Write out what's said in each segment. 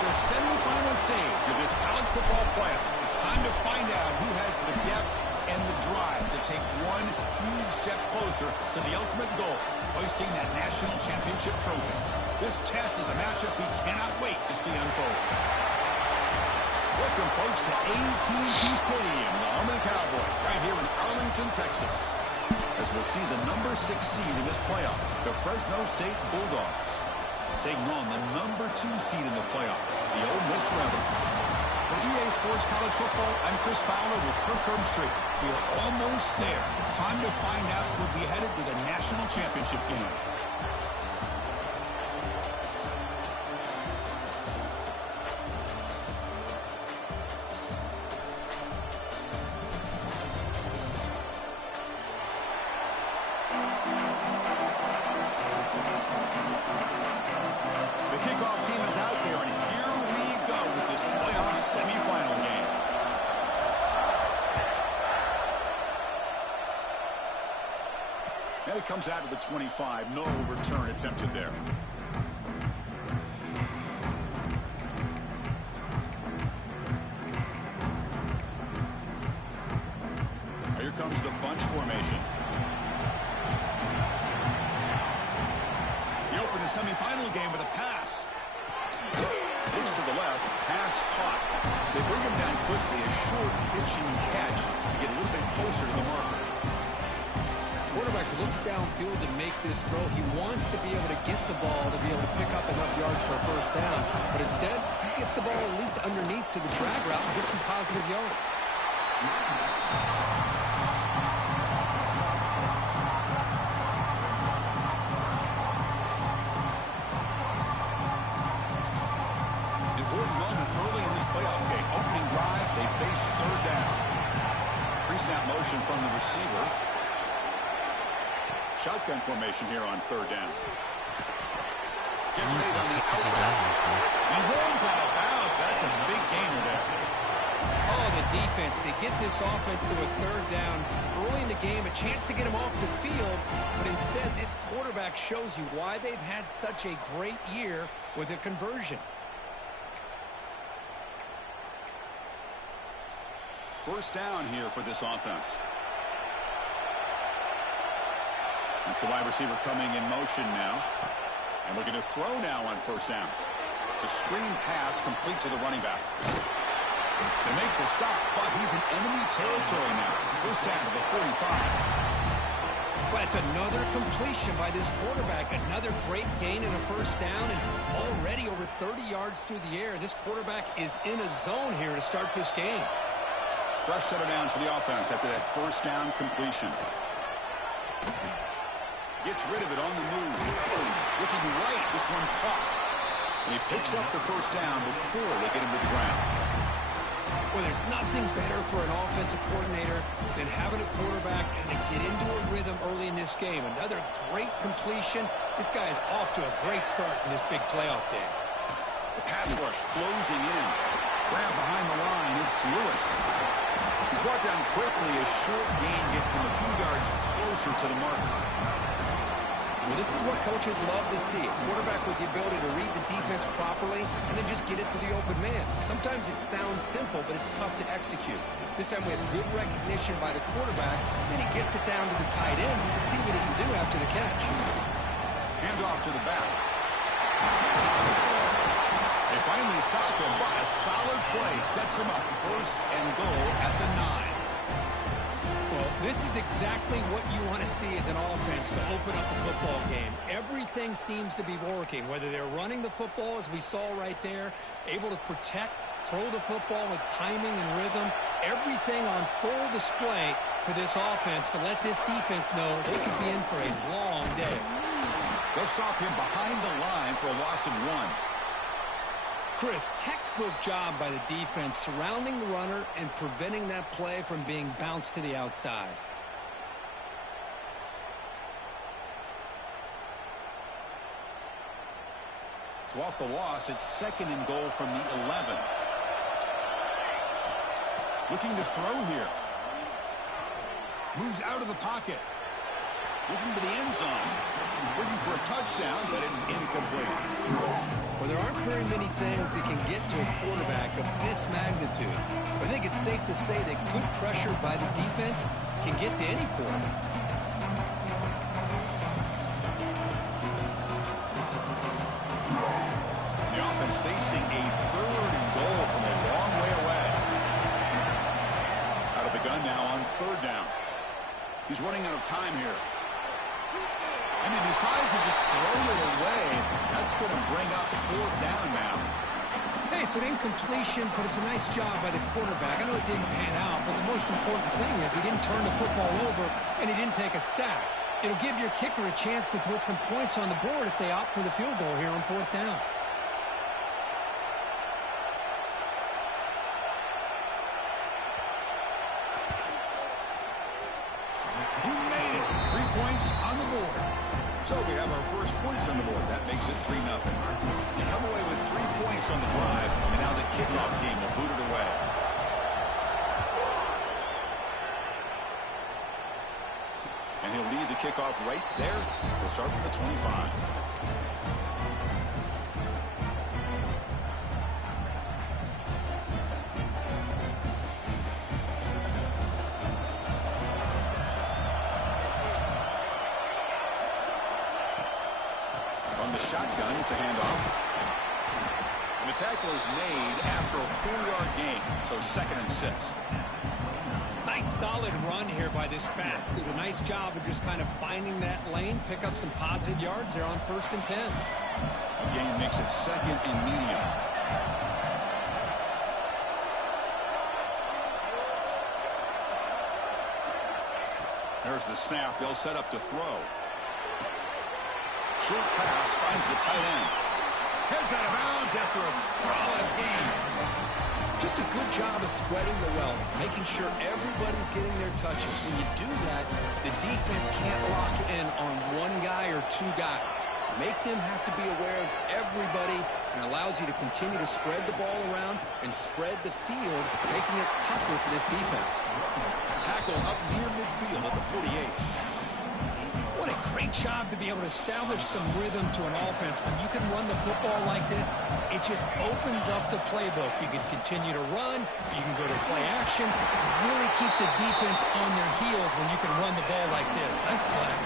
the semifinal stage of this college football playoff. It's time to find out who has the depth and the drive to take one huge step closer to the ultimate goal, hoisting that national championship trophy. This test is a matchup we cannot wait to see unfold. Welcome, folks, to AT&T Stadium, the home of the Cowboys, right here in Arlington, Texas. As we'll see the number 6 seed in this playoff, the Fresno State Bulldogs, taking on the number 2 seed in the playoff, the Ole Miss Rebels. For EA Sports College Football, I'm Chris Fowler with Kirkherb Street. We are almost there. Time to find out who will be headed to the national championship game. And it comes out to the 25. No return attempted there. Here comes the bunch formation. He opened the semifinal game with a pass. Looks to the left. Pass caught. They bring him down quickly. A short pitching catch to get a little bit closer to the marker. Quarterback looks downfield to make this throw. He wants to be able to get the ball to be able to pick up enough yards for a first down. But instead, he gets the ball at least underneath to the drag route and gets some positive yards. Important moment early in this playoff game. Opening drive, they face third down. Pre-snap motion from the receiver. Shotgun formation here on third down. Gets made on the outbound. He rolls out of bounds. That's a big gainer there. Oh, the defense. They get this offense to a third down early in the game, a chance to get him off the field. But instead, this quarterback shows you why they've had such a great year with a conversion. First down here for this offense. It's the wide receiver coming in motion now. And looking to throw now on first down. It's a screen pass complete to the running back. They make the stop, but he's in enemy territory now. First down to the 45. But it's another completion by this quarterback. Another great gain in a first down, and already over 30 yards through the air. This quarterback is in a zone here to start this game. Fresh set of downs for the offense after that first down completion. Gets rid of it on the move. Looking right, this one caught. And he picks up the first down before they get him to the ground. Well, there's nothing better for an offensive coordinator than having a quarterback kind of get into a rhythm early in this game. Another great completion. This guy is off to a great start in this big playoff game. The pass rush closing in. Grab behind the line. It's Lewis. He's brought down quickly. A short gain gets them a few yards closer to the marker. Well, this is what coaches love to see. A quarterback with the ability to read the defense properly and then just get it to the open man. Sometimes it sounds simple, but it's tough to execute. This time we have good recognition by the quarterback, and he gets it down to the tight end. You can see what he can do after the catch. Hand off to the back. They finally stop him, but a solid play sets him up. First and goal at the 9. This is exactly what you want to see as an offense to open up a football game. Everything seems to be working, whether they're running the football, as we saw right there, able to protect, throw the football with timing and rhythm, everything on full display for this offense to let this defense know they could be in for a long day. They'll stop him behind the line for a loss of 1. Chris, textbook job by the defense surrounding the runner and preventing that play from being bounced to the outside. So off the loss, it's second and goal from the 11. Looking to throw here. Moves out of the pocket. Looking to the end zone. Looking for a touchdown, but it's incomplete. Well, there aren't very many things that can get to a quarterback of this magnitude. But I think it's safe to say that good pressure by the defense can get to any quarterback. The offense facing a 3rd and goal from a long way away. Out of the gun now on 3rd down. He's running out of time here. And he decides to just throw it away. That's going to bring up 4th down now. Hey, it's an incompletion, but it's a nice job by the quarterback. I know it didn't pan out, but the most important thing is he didn't turn the football over and he didn't take a sack. It'll give your kicker a chance to put some points on the board if they opt for the field goal here on 4th down. He made it. 3 points on the board. So we have our first points on the board. That makes it 3-0. You come away with 3 points on the drive, and now the kickoff team will boot it away. And he'll lead the kickoff right there. We'll start from the 25. From the shotgun, it's a handoff. And the tackle is made after a 4-yard gain, so 2nd and 6. Nice solid run here by this back. Did a nice job of just kind of finding that lane, pick up some positive yards there on 1st and 10. The gain makes it 2nd and medium. There's the snap. They'll set up to throw. Short pass finds the tight end. Heads out of bounds after a solid gain. Just a good job of spreading the wealth, making sure everybody's getting their touches. When you do that, the defense can't lock in on one guy or 2 guys. Make them have to be aware of everybody, and allows you to continue to spread the ball around and spread the field, making it tougher for this defense. Tackle up near midfield at the 48. What a great job to be able to establish some rhythm to an offense. When you can run the football like this, it just opens up the playbook. You can continue to run. You can go to play action. You really keep the defense on their heels when you can run the ball like this. Nice play.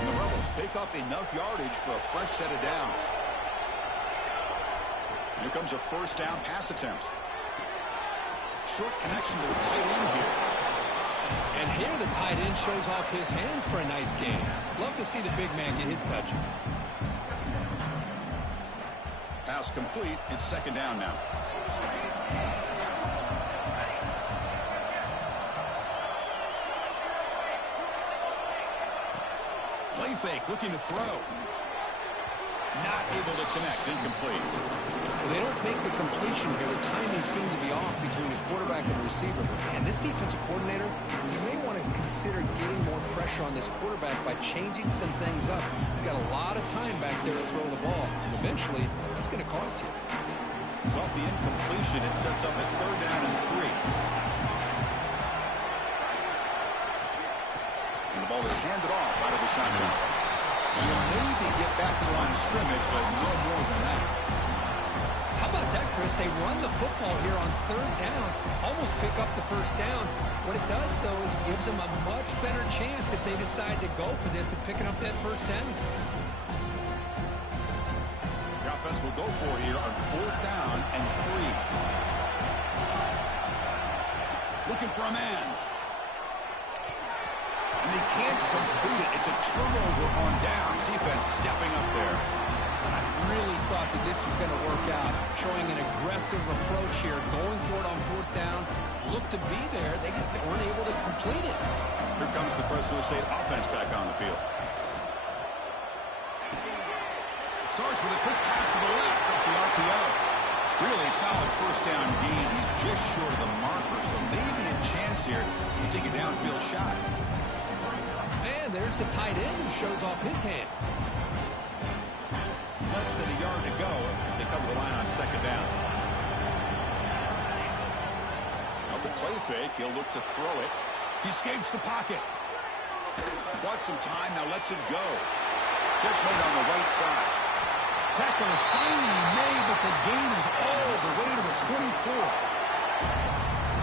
And the Rebels pick up enough yardage for a fresh set of downs. Here comes a 1st down pass attempt. Short connection to the tight end here. And here the tight end shows off his hands for a nice game. Love to see the big man get his touches. Pass complete. It's 2nd down now. Play fake, looking to throw. Not able to connect. Incomplete. Well, they don't make the completion here. The timing seemed to be off between the quarterback and the receiver. And this defensive coordinator, you may want to consider getting more pressure on this quarterback by changing some things up. He's got a lot of time back there to throw the ball. And eventually, it's going to cost you. So off the incompletion, it sets up at 3rd down and 3. And the ball is handed off out of the shotgun. You'll maybe get back to the line of scrimmage, but no more than that. How about that, Chris? They run the football here on 3rd down, almost pick up the 1st down. What it does, though, is gives them a much better chance if they decide to go for this and picking up that 1st down. The offense will go for it here on 4th down and 3. Looking for a man. And they can't complete it. It's a turnover on downs. Defense stepping up there. I really thought that this was going to work out, showing an aggressive approach here, going for it on 4th down. Looked to be there. They just weren't able to complete it. Here comes the Fresno State offense back on the field. Starts with a quick pass to the left off the RPO. Really solid 1st down gain. He's just short of the marker, so maybe a chance here to take a downfield shot. And there's the tight end who shows off his hands. Less than a yard to go as they cover the line on 2nd down. Off the play fake, he'll look to throw it. He escapes the pocket. Bought some time, now lets it go. Catch made on the right side. Tackle is finally made, but the gain is all the way to the 24.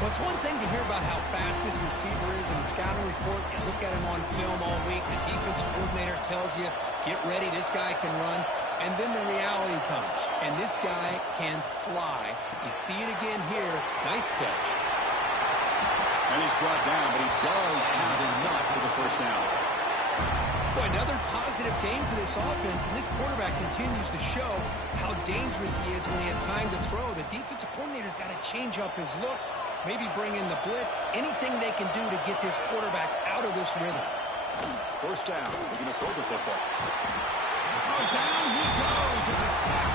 Well, it's one thing to hear about how fast this receiver is in the scouting report. You look at him on film all week. The defensive coordinator tells you, get ready, this guy can run. And then the reality comes, and this guy can fly. You see it again here. Nice catch. And he's brought down, but he does have enough for the first down. Boy, another positive game for this offense, and this quarterback continues to show how dangerous he is when he has time to throw. The defensive coordinator's got to change up his looks, maybe bring in the blitz, anything they can do to get this quarterback out of this rhythm. First down, they're going to throw the football. Oh, down he goes. It's a sack.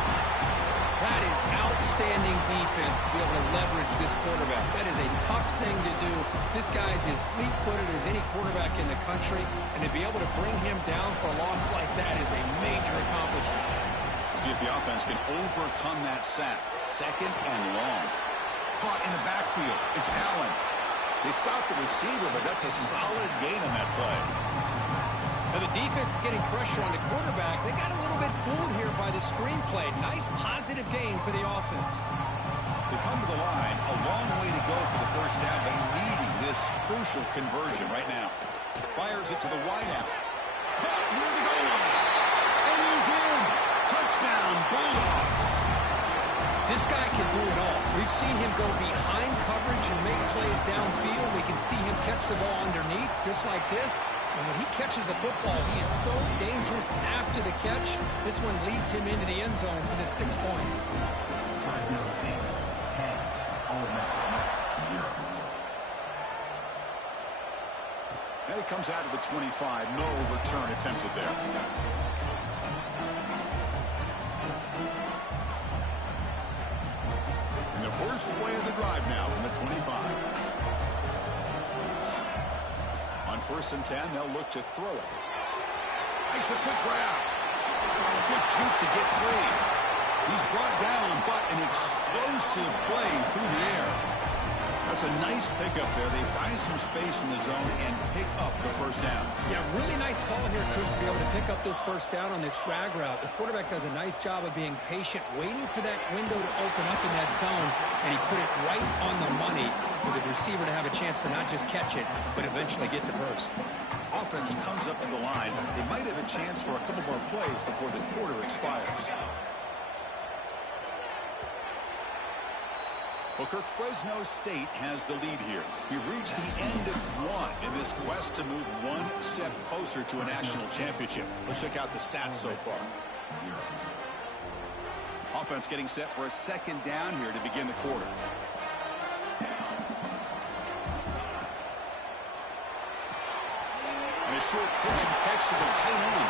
That is outstanding defense to be able to leverage this quarterback. That is a tough thing to do. This guy's as fleet-footed as any quarterback in the country, and to be able to bring him down for a loss like that is a major accomplishment. See if the offense can overcome that sack. Second and long. Caught in the backfield. It's Allen. They stopped the receiver, but that's a solid gain on that play. Now the defense is getting pressure on the quarterback. They got a little bit fooled here by the screenplay. Nice positive gain for the offense. They come to the line, a long way to go for the first down, but needing this crucial conversion right now. Fires it to the wideout. Caught near the goal line. And he's in. Touchdown, Bulldogs. This guy can do it all. We've seen him go behind coverage and make plays downfield. We can see him catch the ball underneath, just like this. And when he catches the football, he is so dangerous after the catch. This one leads him into the end zone for the 6 points. And it comes out of the 25. No return attempted there. And the first play of the drive now from the 25. On 1st and 10, they'll look to throw it. Makes a quick grab. Quick juke to get free. He's brought down, but an explosive play through the air. That's a nice pickup there. They find some space in the zone and pick up the first down. Yeah, really nice call here, Chris, to be able to pick up this first down on this drag route. The quarterback does a nice job of being patient, waiting for that window to open up in that zone, and he put it right on the money for the receiver to have a chance to not just catch it, but eventually get the first. Offense comes up to the line. They might have a chance for a couple more plays before the quarter expires. Well, Kirk, Fresno State has the lead here. We've reached the end of one in this quest to move one step closer to a national championship. Let's check out the stats so far. Offense getting set for a second down here to begin the quarter. And a short pitch and catch to the tight end.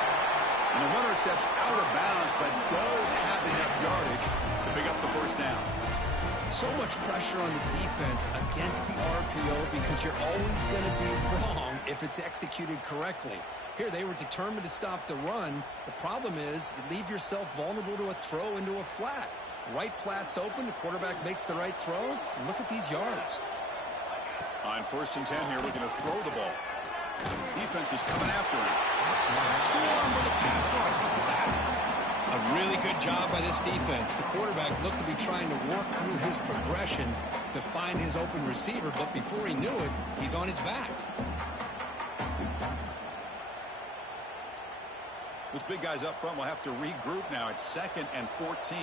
And the runner steps out of bounds, but does have enough yardage to pick up the first down. So much pressure on the defense against the RPO because you're always going to be wrong if it's executed correctly. Here, they were determined to stop the run. The problem is you leave yourself vulnerable to a throw into a flat. Right flat's open. The quarterback makes the right throw. And look at these yards. On 1st and 10 here, looking to throw the ball. Defense is coming after him. Swarm with a pass rush. A sack. A really good job by this defense. The quarterback looked to be trying to work through his progressions to find his open receiver, but before he knew it, he's on his back. This big guy's up front will have to regroup now. It's 2nd and 14.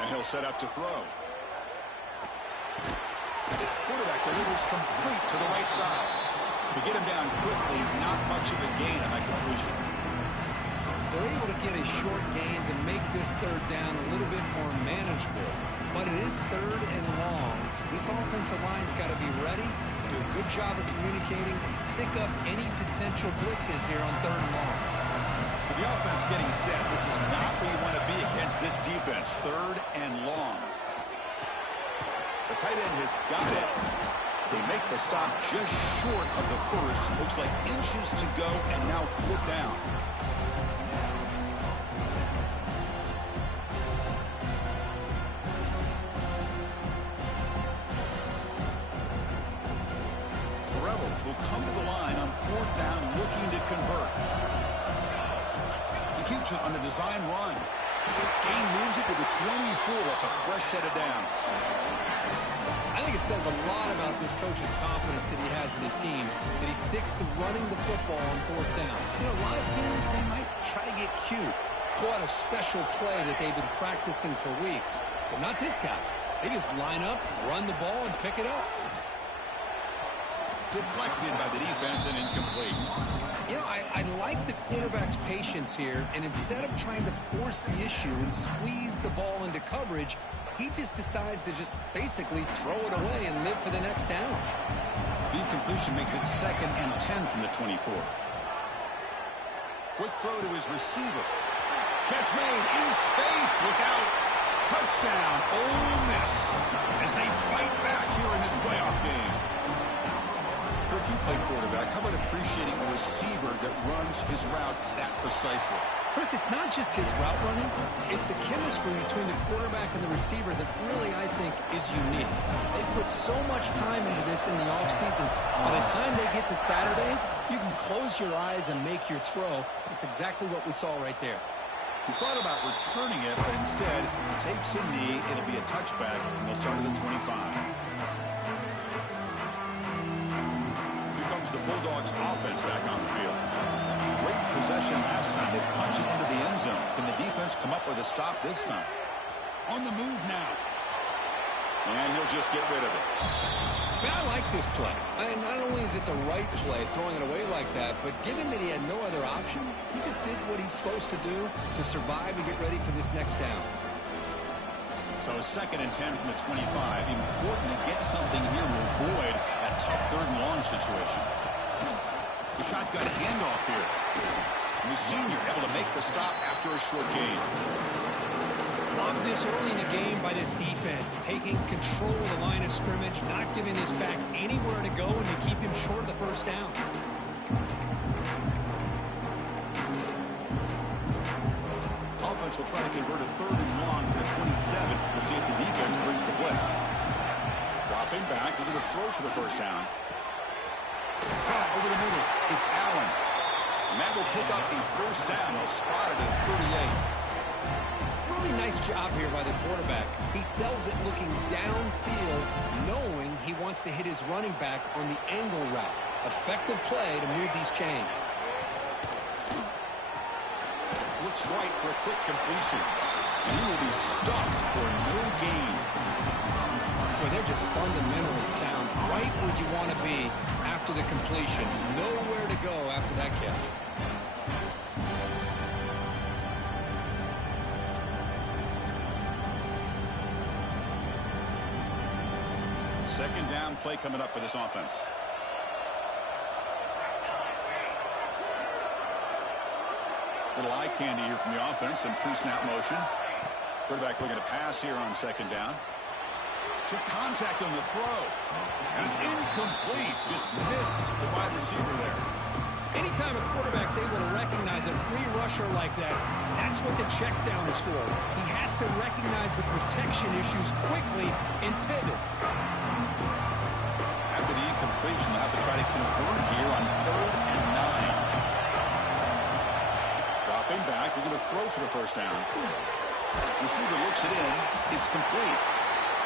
And he'll set up to throw. Quarterback delivers complete to the right side. To get him down quickly, not much of a gain on that completion. They're able to get a short gain to make this third down a little bit more manageable. But it is 3rd and long, so this offensive line's got to be ready, do a good job of communicating, and pick up any potential blitzes here on 3rd and long. So the offense getting set. This is not where you want to be against this defense. 3rd and long. The tight end has got it. They make the stop just short of the first. Looks like inches to go, and now 4th down. Rebels will come to the line on 4th down looking to convert. He keeps it on the design run. Gain moves it to the 24. That's a fresh set of downs. I think it says a lot about this coach's confidence that he has in his team, that he sticks to running the football on 4th down. You know, a lot of teams, they might try to get cute, pull out a special play that they've been practicing for weeks. But not this guy. They just line up, run the ball, and pick it up. Deflected by the defense and incomplete. You know, I like the quarterback's patience here, and instead of trying to force the issue and squeeze the ball into coverage, he just decides to just basically throw it away and live for the next down. The incompletion makes it 2nd and 10 from the 24. Quick throw to his receiver. Catch made in space. Look out. Touchdown, Ole Miss, as they fight back here in this playoff game. If you play quarterback, how about appreciating a receiver that runs his routes that precisely? Chris, it's not just his route running. It's the chemistry between the quarterback and the receiver that really, I think, is unique. They put so much time into this in the offseason. By the time they get to Saturdays, you can close your eyes and make your throw. It's exactly what we saw right there. He thought about returning it, but instead takes a knee. It'll be a touchback, and they'll start at the 25. The Bulldogs offense back on the field. Great possession last time. They punch it into the end zone. Can the defense come up with a stop this time? On the move now. And he'll just get rid of it. Man, I like this play. Not only is it the right play, throwing it away like that, but given that he had no other option, he just did what he's supposed to do to survive and get ready for this next down. So 2nd and 10 from the 25. Important to get something here to avoid that tough 3rd and long situation. The shotgun handoff here. And the senior able to make the stop after a short gain. Love this early in the game by this defense, taking control of the line of scrimmage, not giving his back anywhere to go, and you keep him short of the 1st down. Offense will try to convert a 3rd and long to the 27. We'll see if the defense brings the blitz. Dropping back, looking to throw for the 1st down. Caught over the middle. It's Allen. And that will pick up the 1st down. He'll spot it at 38. Really nice job here by the quarterback. He sells it looking downfield, knowing he wants to hit his running back on the angle route. Effective play to move these chains. Looks right for a quick completion. And he will be stuffed for no gain. Boy, they're just fundamentally sound. Right where you want to be after the completion. Nowhere to go after that catch. Second down play coming up for this offense. Little eye candy here from the offense. Some pre-snap motion. Quarterback looking to pass here on 2nd down. Took contact on the throw. And it's incomplete. Just missed the wide receiver there. Anytime a quarterback's able to recognize a free rusher like that, that's what the check down is for. He has to recognize the protection issues quickly and pivot. After the incompletion, they'll have to try to convert here on 3rd and 9. Dropping back, we're going to throw for the 1st down. Receiver looks it in. It's complete.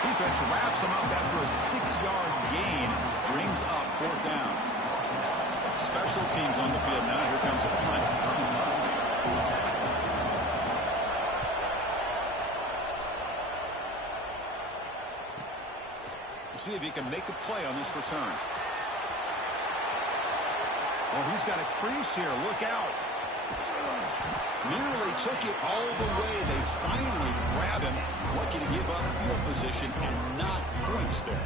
Defense wraps him up after a 6-yard gain. Brings up 4th down. Special teams on the field now. Here comes a punt. We'll see if he can make a play on this return. Oh, he's got a crease here. Look out. Nearly took it all the way. They finally grab him. Lucky to give up field position and not points there.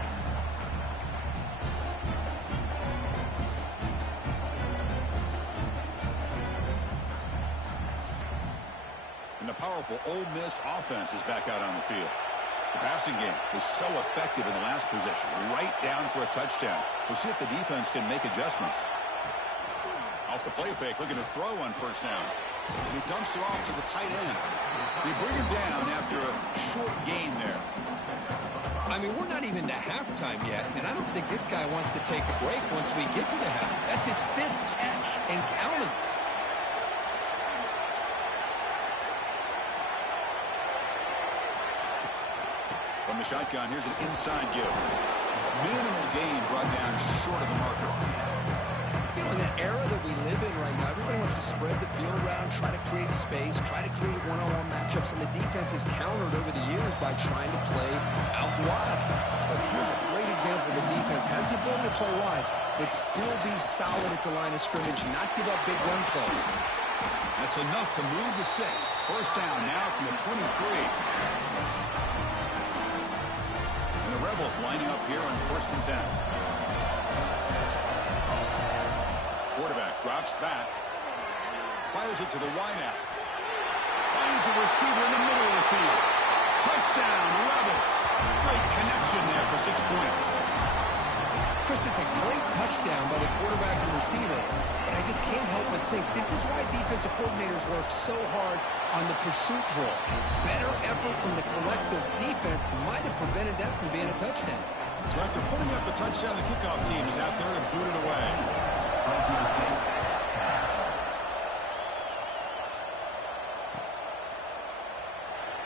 And the powerful Ole Miss offense is back out on the field. The passing game was so effective in the last possession. Right down for a touchdown. We'll see if the defense can make adjustments. Off the play fake, looking to throw on 1st down. He dumps it off to the tight end. They bring him down after a short gain there. I mean, we're not even to halftime yet, and I don't think this guy wants to take a break once we get to the half. That's his 5th catch and counting. From the shotgun, here's an inside give. Minimal gain brought down short of the marker. You know, in the era that we live in right now, everybody wants to spread the field around, try to create space, try to create one-on-one matchups, and the defense has countered over the years by trying to play out wide. But here's a great example. The defense has the ability to play wide, but still be solid at the line of scrimmage, not give up big run plays. That's enough to move the sticks. First down now from the 23. And the Rebels lining up here on 1st and 10. Quarterback drops back. Fires it to the wideout. Finds a receiver in the middle of the field. Touchdown, Rebels. Great connection there for 6 points. Chris, this is a great touchdown by the quarterback and receiver. But I just can't help but think this is why defensive coordinators work so hard on the pursuit draw. Better effort from the collective defense might have prevented that from being a touchdown. So after putting up a touchdown, the kickoff team is out there to boot it away.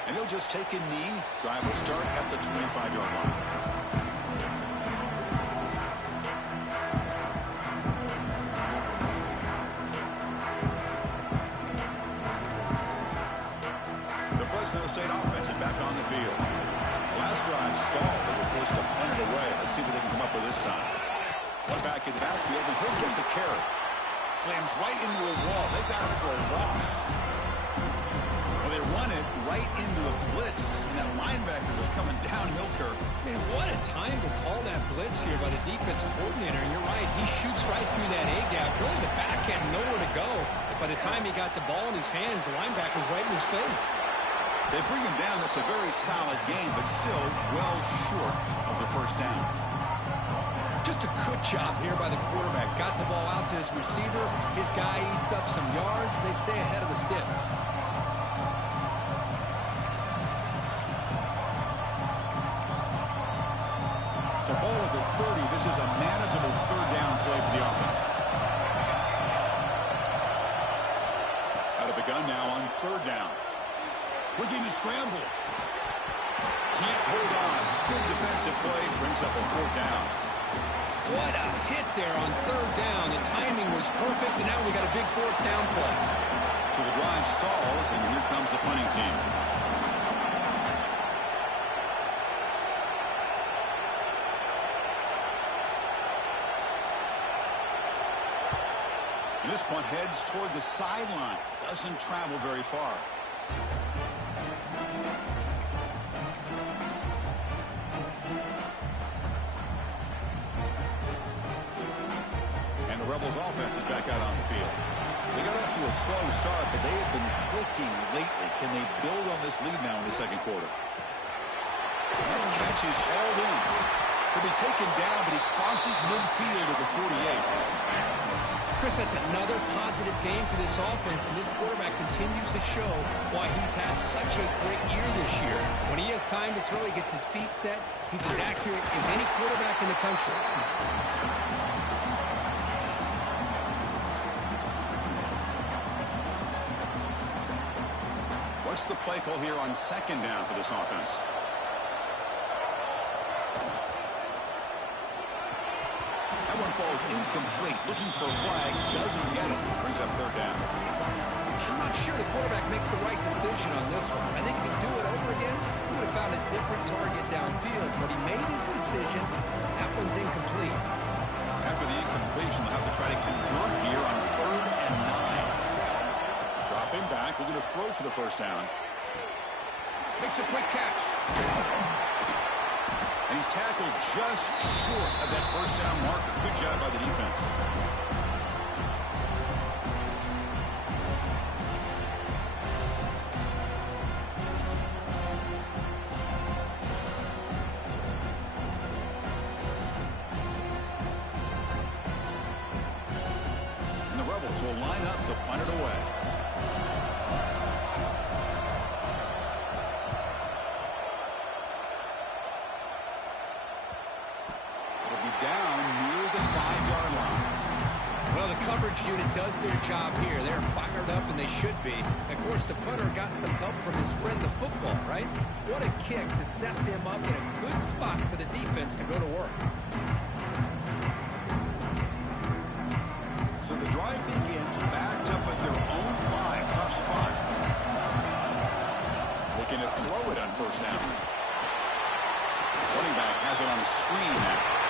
And he'll just take a knee. Drive will start at the 25-yard line. The Fresno State offense is back on the field. Last drive stalled. They were forced to punt it away. Let's see what they can come up with this time. One back in the backfield, and he'll get the carry. Slams right into a wall. They've got him for a loss. Well, they run it right into a blitz, and that linebacker was coming downhill, Kirk. Man, what a time to call that blitz here by the defensive coordinator. And you're right, he shoots right through that A-gap. Really, the back had nowhere to go. By the time he got the ball in his hands, the linebacker's right in his face. They bring him down. That's a very solid game, but still well short of the first down. Just a good job here by the quarterback. Got the ball out to his receiver. His guy eats up some yards. They stay ahead of the sticks. It's a ball at the 30. This is a manageable 3rd down play for the offense. Out of the gun now on 3rd down. Looking to scramble. Can't hold on. Good defensive play. Brings up a 4th down. What a hit there on 3rd down. The timing was perfect, and now we got a big 4th down play. So the drive stalls, and here comes the punting team. And this punt heads toward the sideline. Doesn't travel very far. Rebels offense is back out on the field. They got off to a slow start, but they have been clicking lately. Can they build on this lead now in the 2nd quarter? That catch is hauled in. He'll be taken down, but he crosses midfield at the 48. Chris, that's another positive game for this offense, and this quarterback continues to show why he's had such a great year this year. When he has time to throw, he gets his feet set. He's as accurate as any quarterback in the country. What's the play call here on 2nd down for this offense? That one falls incomplete. Looking for a flag. Doesn't get it. Brings up 3rd down. I'm not sure the quarterback makes the right decision on this one. I think if he'd do it over again, he would have found a different target downfield. But he made his decision. That one's incomplete. After the incompletion, they'll have to try to convert here on 3rd and 9. Him back, looking to throw for the 1st down. Makes a quick catch. And he's tackled just short of that 1st down marker. Good job by the defense. And the Rebels will line up to punt it away. Well, the coverage unit does their job here. They're fired up, and they should be. Of course, the punter got some help from his friend, the football, right? What a kick to set them up in a good spot for the defense to go to work. So the drive begins backed up at their own 5. Tough spot. Looking to throw it on first down. Running back has it on a screen now.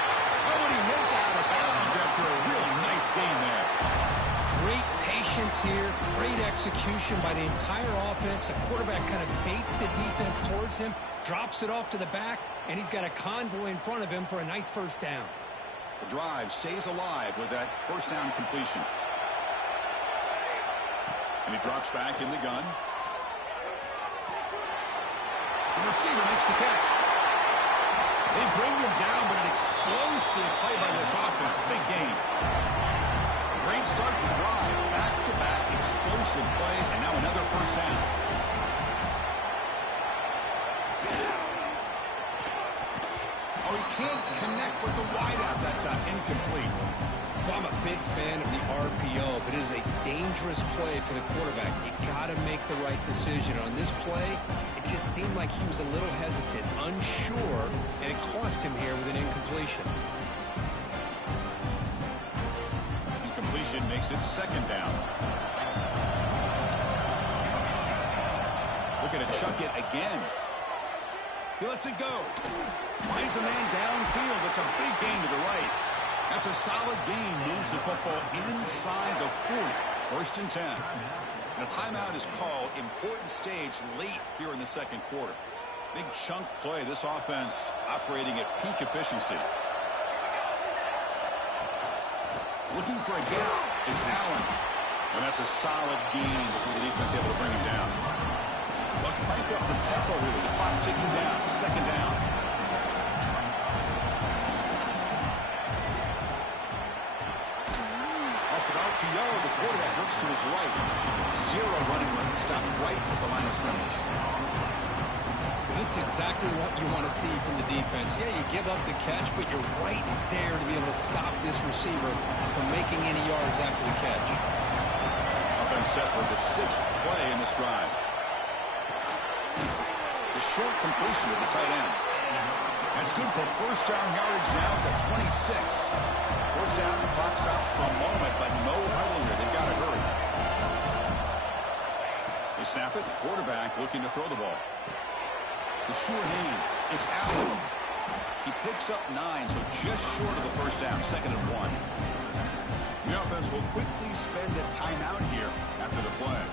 Oh, and he hits out of bounds after a really nice game there. Great patience here, great execution by the entire offense. The quarterback kind of baits the defense towards him, drops it off to the back, and he's got a convoy in front of him for a nice first down. The drive stays alive with that first down completion. And he drops back in the gun. The receiver makes the catch. They bring him down, but an explosive play by this offense. Big game. Great start to the drive. Back-to-back explosive plays, and now another first down. Oh, he can't connect with the wideout that time. Incomplete. Well, I'm a big fan of the RPO, but it is a dangerous play for the quarterback. You got to make the right decision. On this play, it just seemed like he was a little hesitant, unsure, and it cost him here with an incompletion. Incompletion makes it second down. Looking to chuck it again. He lets it go. Finds a man downfield. It's a big gain to the right. That's a solid gain. Moves the football inside the 40. First and 10. And a timeout is called. Important stage late here in the second quarter. Big chunk play. This offense operating at peak efficiency. Looking for a gap. It's Allen. And that's a solid gain before the defense able to bring him down. But crank up the tempo here with the clock ticking down. Second down. Off the RPO, the quarterback looks to his right. Zero running room. Stop right at the line of scrimmage. This is exactly what you want to see from the defense. Yeah, you give up the catch, but you're right there to be able to stop this receiver from making any yards after the catch. Offense set for the 6th play in this drive. The short completion of the tight end. That's good for first down yardage now at the 26. First down, the clock stops for a moment, but no huddle here. They've got to hurry. They snap it. Quarterback looking to throw the ball. The sure hands. It's Allen. He picks up 9, so just short of the first down. Second and 1. The offense will quickly spend a timeout here after the play.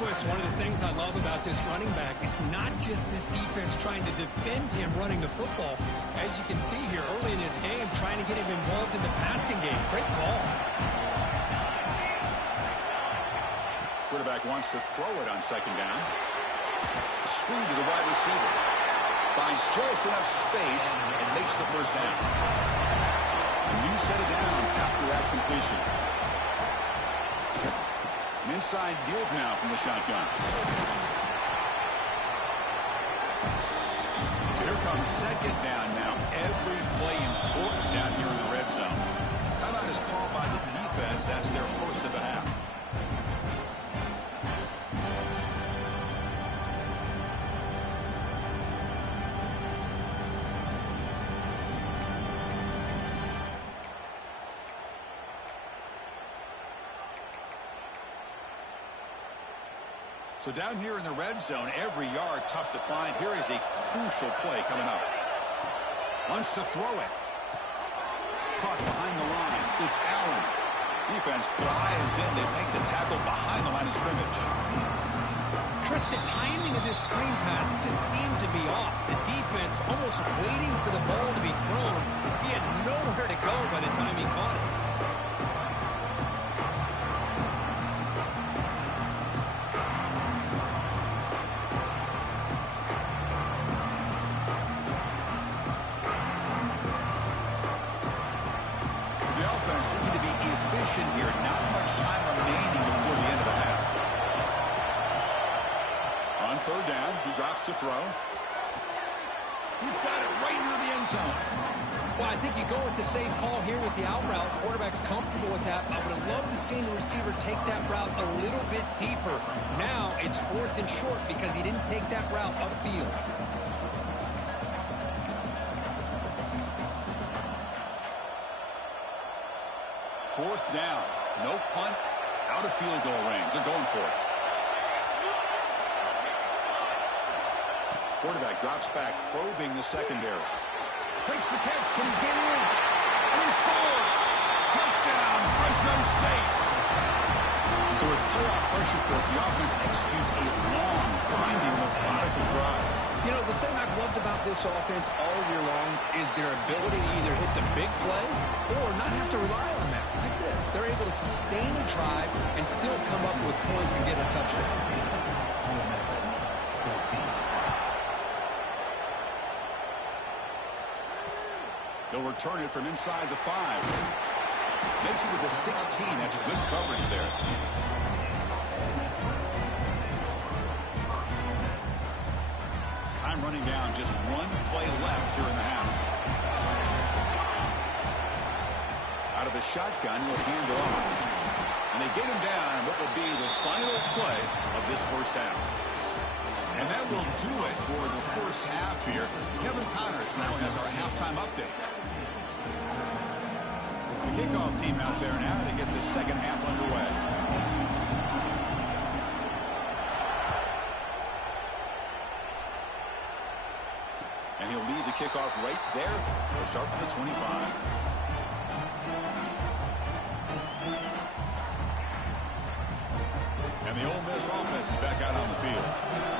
Boy, it's one of the things I love about this running back. It's not just this defense trying to defend him running the football. As you can see here early in this game, trying to get him involved in the passing game. Great call. Quarterback wants to throw it on second down. Screen to the wide receiver. Finds just enough space and makes the first down. A new set of downs after that completion. An inside give now from the shotgun. So here comes second down now. Every play important down here in the red zone. Timeout is called by the defense. That's their first of the half. So down here in the red zone, every yard tough to find. Here is a crucial play coming up. Wants to throw it. Caught behind the line. It's Allen. Defense flies in. They make the tackle behind the line of scrimmage. Chris, the timing of this screen pass just seemed to be off. The defense almost waiting for the ball to be thrown. He had nowhere to go by the time he caught it. Here, not much time remaining before the end of the half. On third down, he drops to throw. He's got it right near the end zone. Well, I think you go with the safe call here with the out route. Quarterback's comfortable with that. I would have loved to see the receiver take that route a little bit deeper. Now it's 4th and short because he didn't take that route upfield. Fourth down. No punt. Out of field goal range. They're going for it. Quarterback drops back, probing the secondary. Makes the catch. Can he get in? And he scores! Touchdown, Fresno State! So with playoff pressure court, the offense executes a long, grinding, methodical drive. You know, the thing I've loved about this offense all year long is their ability to either hit the big play or not have to rely on that. Like this, they're able to sustain a drive and still come up with points and get a touchdown. He'll return it from inside the 5. Makes it to the 16. That's good coverage there. Time running down. Just one play left here in the half. Out of the shotgun, he'll hand it off. And they get him down what will be the final play of this first half. And that will do it for the first half here. Kevin Connors now has our halftime update. The kickoff team out there now to get the second half underway. And he'll lead the kickoff right there. We'll start with the 25. And the Ole Miss offense is back out on the field.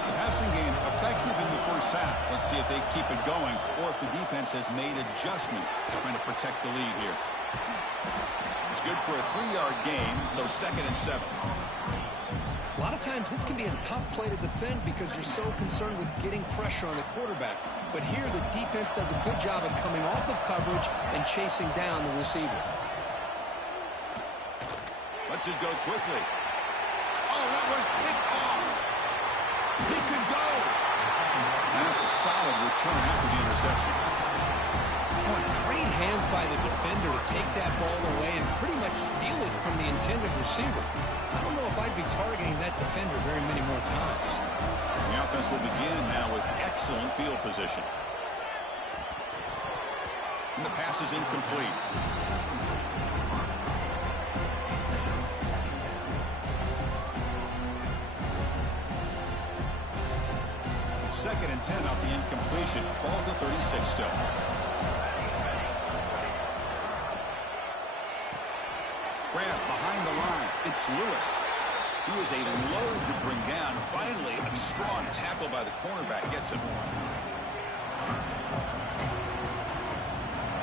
The passing game effective in the first half. Let's see if they keep it going or if the defense has made adjustments trying to protect the lead here. It's good for a 3-yard gain, so 2nd and 7. A lot of times this can be a tough play to defend because you're so concerned with getting pressure on the quarterback. But here the defense does a good job of coming off of coverage and chasing down the receiver. Lets it go quickly. Oh, that one's picked off. He could go. That's a solid return after the interception. Boy, great hands by the defender to take that ball away and pretty much steal it from the intended receiver. I don't know if I'd be targeting that defender very many more times. The offense will begin now with excellent field position. And the pass is incomplete. Second and 10 off the incompletion. Ball to 36 still. Grab behind the line. It's Lewis. He is a load to bring down. Finally, a strong tackle by the cornerback gets him.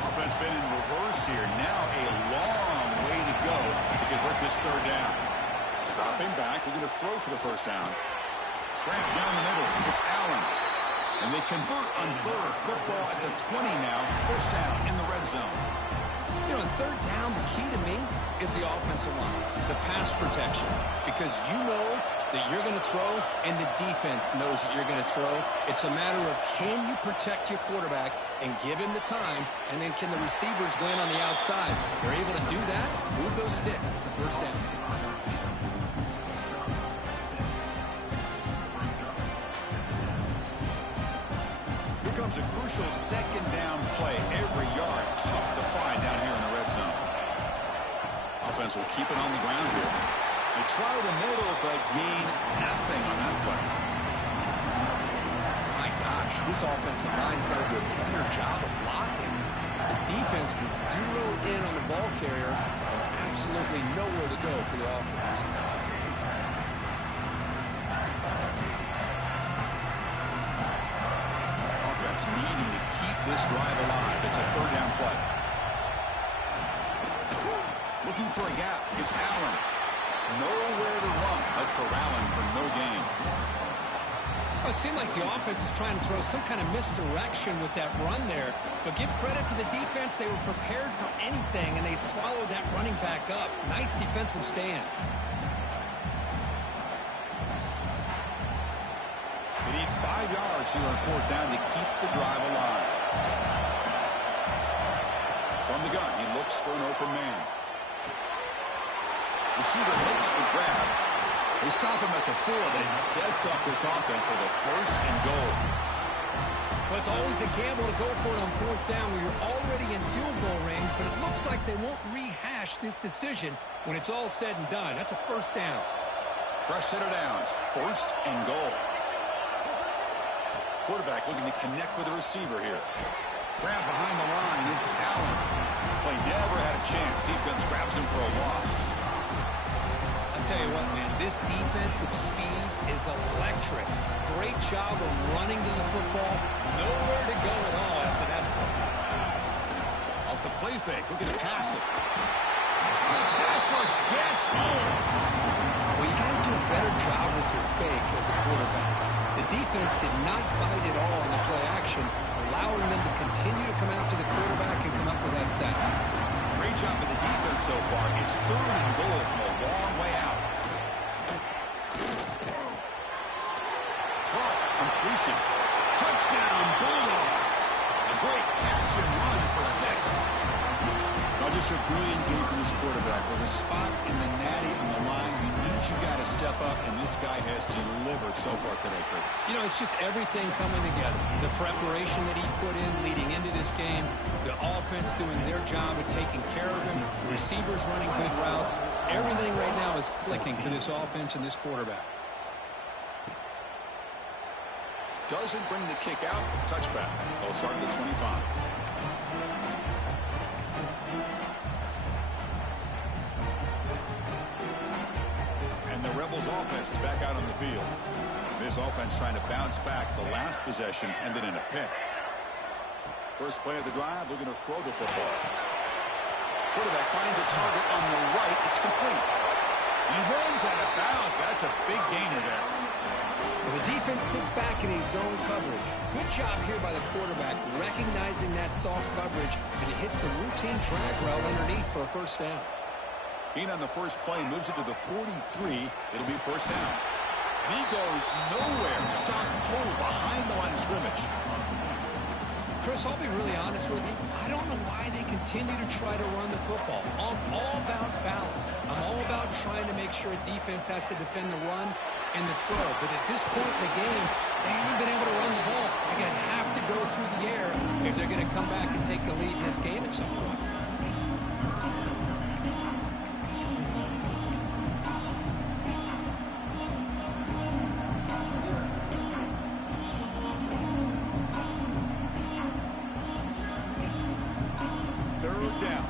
Offense been in reverse here. Now a long way to go to convert this third down. Dropping back. We're going to throw for the first down. Grant down the middle. It's Allen. And they convert on third. Football at the 20 now. First down in the red zone. You know, on third down, the key to me is the offensive line, the pass protection. Because you know that you're going to throw and the defense knows that you're going to throw. It's a matter of can you protect your quarterback and give him the time, and then can the receivers win on the outside? They're able to do that, move those sticks. It's a first down. A crucial second down play. Every yard tough to find down here in the red zone. Offense will keep it on the ground here. They try the middle, but gain nothing on that play. My gosh, this offensive line's got to do a better job of blocking. The defense was zeroed in on the ball carrier and absolutely nowhere to go for the offense. Needing to keep this drive alive. It's a third down play. Looking for a gap. It's Allen. Nowhere to run, but corralling for no gain. Well, it seemed like the offense is trying to throw some kind of misdirection with that run there. But give credit to the defense. They were prepared for anything, and they swallowed that running back up. Nice defensive stand. They need 5 yards here on fourth down to keep the drive alive. From the gun, he looks for an open man. Receiver makes the grab. They stop him at the 4, but it sets up this offense with a 1st and goal. Well, it's always a gamble to go for it on 4th down where you're already in field goal range, but it looks like they won't rehash this decision when it's all said and done. That's a 1st down. Fresh set of downs, 1st and goal. Quarterback looking to connect with the receiver here. Grab behind the line, it's Allen. Play never had a chance. Defense grabs him for a loss. I'll tell you what, man, this defensive speed is electric. Great job of running to the football. Nowhere to go at all after that play. Off the play fake, looking to pass it. The pass rush gets home. Well, you got to do a better job with your fake as the quarterback. The defense did not bite at all on the play action, allowing them to continue to come after the quarterback and come up with that sack. Great job of the defense so far. It's 3rd and goal from a long way out. Caught, completion. Touchdown, Bulldogs. A great catch and run for 6. Now just a brilliant game from this quarterback. With a spot in the natty on the line, you got to step up, and this guy has delivered so far today, Kurt. You know, it's just everything coming together. The preparation that he put in leading into this game, the offense doing their job of taking care of him, receivers running good routes. Everything right now is clicking for this offense and this quarterback. Doesn't bring the kick out. Touchback. They'll start at the 25. The Rebels offense is back out on the field. This offense trying to bounce back. The last possession ended in a pick. First play of the drive, looking to throw the football. Quarterback finds a target on the right. It's complete. He runs out of bounds. That's a big gainer there. Well, the defense sits back in a zone coverage. Good job here by the quarterback, recognizing that soft coverage, and he hits the routine drag route underneath for a 1st down. Gain on the first play, moves it to the 43. It'll be 1st down. And he goes nowhere. Stopped cold behind the line of scrimmage. Chris, I'll be really honest with you. I don't know why they continue to try to run the football. I'm all about balance. I'm all about trying to make sure defense has to defend the run and the throw. But at this point in the game, they haven't been able to run the ball. They're going to have to go through the air if they're going to come back and take the lead in this game at some point.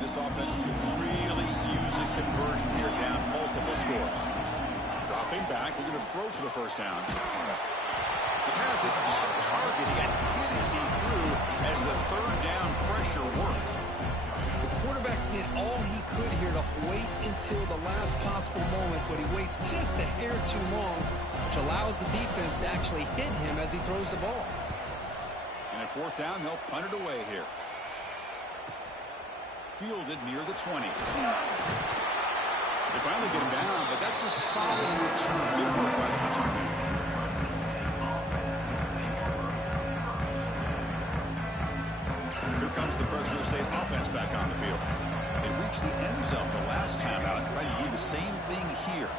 This offense could really use a conversion here, down multiple scores. Dropping back, looking to throw for the 1st down. The pass is off target. He got hit as he threw as the 3rd down pressure worked. The quarterback did all he could here to wait until the last possible moment, but he waits just a hair too long, which allows the defense to actually hit him as he throws the ball. And at 4th down, they'll punt it away here. Fielded near the 20. They finally get him down, but that's a solid return. Good work by the return. Here comes the Fresno State offense back on the field. They reached the end zone the last time out, trying to do the same thing here.